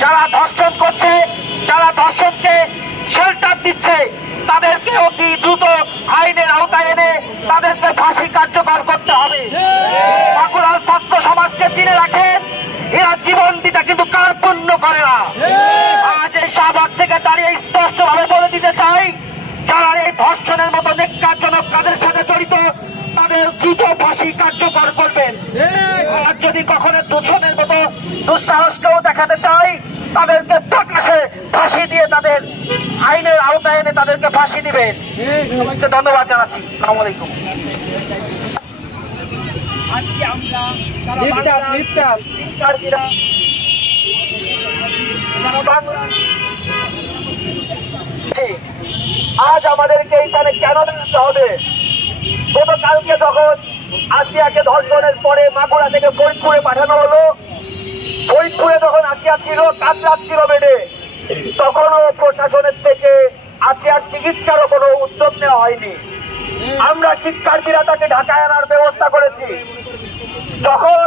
যারা ধর্ষণ করছে, যারা ধর্ষণকে শেল্টার দিচ্ছে, তাদেরকে অতি দ্রুত আইনের আওতায় এনে তাদেরকে ফাঁসি কার্যকর করতে হবে। বাঁকুড়ার ছাত্র সমাজকে চিনে রাখেন, এরা জীবন দিতে কিন্তু কার্পণ্য করে না। আজ এই শাহবাগ থেকে দাঁড়িয়ে স্পষ্ট ভাবে বলে দিতে চাই, যারা এই ধর্ষণের মতো নেককারজনক কাজের সাথে জড়িত তাদের দ্রুত ফাঁসি কার্যকর করবেন। আর যদি কখনো দূষণের মতো দুঃসাহসকেও দেখাতে চাই, তাদেরকে প্রকাশে ফাঁসি দিয়ে তাদের আইনের আওতায় এনে তাদেরকে ফাঁসি দিবেন। সবাইকে ধন্যবাদ জানাচ্ছি। আসসালামু আলাইকুম। আজকে আমরা আজ আমাদেরকে এইখানে কেন দেখতে হবে? গতকালকে যখন আসিয়াকে ধর্ষণের পরে মাগুরা থেকে ফরিদপুরে পাঠানো হলো, ফরিদপুরে যখন আসিয়া ছিল, কাতরাচ্ছিল বেডে, তখনও প্রশাসনের থেকে আসিয়ার চিকিৎসারও কোনো উদ্যোগ নেওয়া হয়নি। আমরা শিক্ষার্থীরা তাকে ঢাকায় আনার ব্যবস্থা করেছি। যখন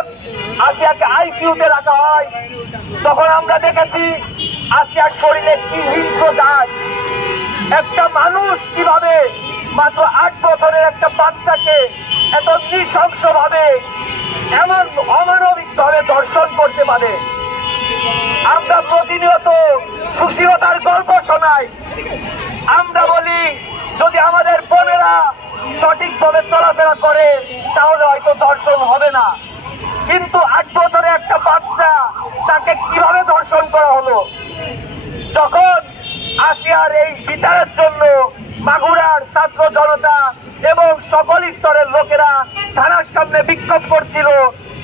আসিয়াকে আইসিইউতে রাখা হয়, তখন আমরা দেখেছি আসিয়ার শরীরে কি হিংস্র দাগ। একটা মানুষ কিভাবে মাত্র 8 বছরের একটা বাচ্চাকে এত নৃশংস ভাবে, এমন অমানবিক ভাবে ধর্ষণ করতে পারে? আমরা প্রতিনিয়ত সুশীলতার গল্প শোনাই। আমরা বলি যদি আমাদের বোনেরা সঠিকভাবে চলাফেরা করে তাহলে হয়তো ধর্ষণ হবে না, কিন্তু 8 বছরের একটা বাচ্চা, তাকে কিভাবে ধর্ষণ করা হলো? যখন আসিয়ার এই বিচারের জন্য মাগুরার ছাত্র জনতা এবং সকল স্তরের লোকেরা থানার সামনে বিক্ষোভ করছিল,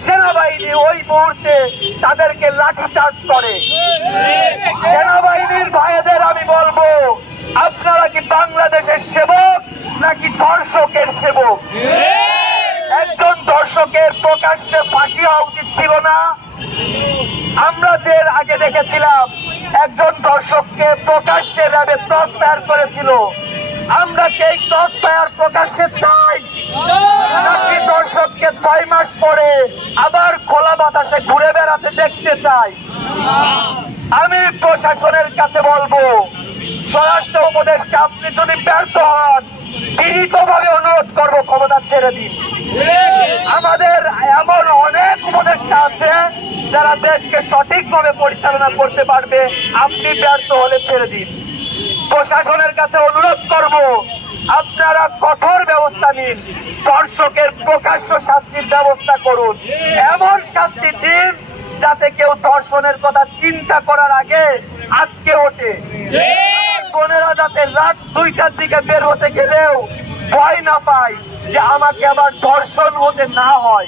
সেনাবাহিনী ওই মুহূর্তে তাদেরকে লাঠিচার্জ করে। সেনাবাহিনীর ভাইদের আমি বলবো, আপনারা কি বাংলাদেশের সেবক নাকি ধর্ষকের সেবক? একজন ধর্ষকের প্রকাশ্যে ফাঁসি হওয়া উচিত ছিল না? আমরা এর আগে দেখেছিলাম একজন ধর্ষককে প্রকাশ্যে র্যাবে ক্রস ফায়ার করেছিল। আমরা কি এই ক্রস ফায়ার প্রকাশ্যে চাই নাকি ধর্ষককে 6 মাস পরে আবার খোলা বাতাসে ঘুরে বেড়াতে দেখতে চাই? আমি প্রশাসনের কাছে বলবো, স্বরাষ্ট্র উপদেষ্টা, আপনি যদি ব্যর্থ হন, বিনীতভাবে অনুরোধ করবো ক্ষমতা ছেড়ে দিন। আমাদের এমন অনেক উপদেষ্টা আছে যারা দেশকে সঠিকভাবে পরিচালনা করতে পারবে, আপনি ব্যর্থ হলে ছেড়ে দিন। প্রশাসনের কাছে অনুরোধ করব, আপনারা কঠোর ব্যবস্থা নিন, ধর্ষকের প্রকাশ্য শাস্তির ব্যবস্থা করুন। এমন শাস্তি দিন যাতে কেউ ধর্ষণের কথা চিন্তা করার আগে আটকে ওঠে। বোনেরা যাতে রাত 2টার দিকে বের হতে গেলেও ভয় না পায় যে আমাকে আবার ধর্ষণ হতে না হয়।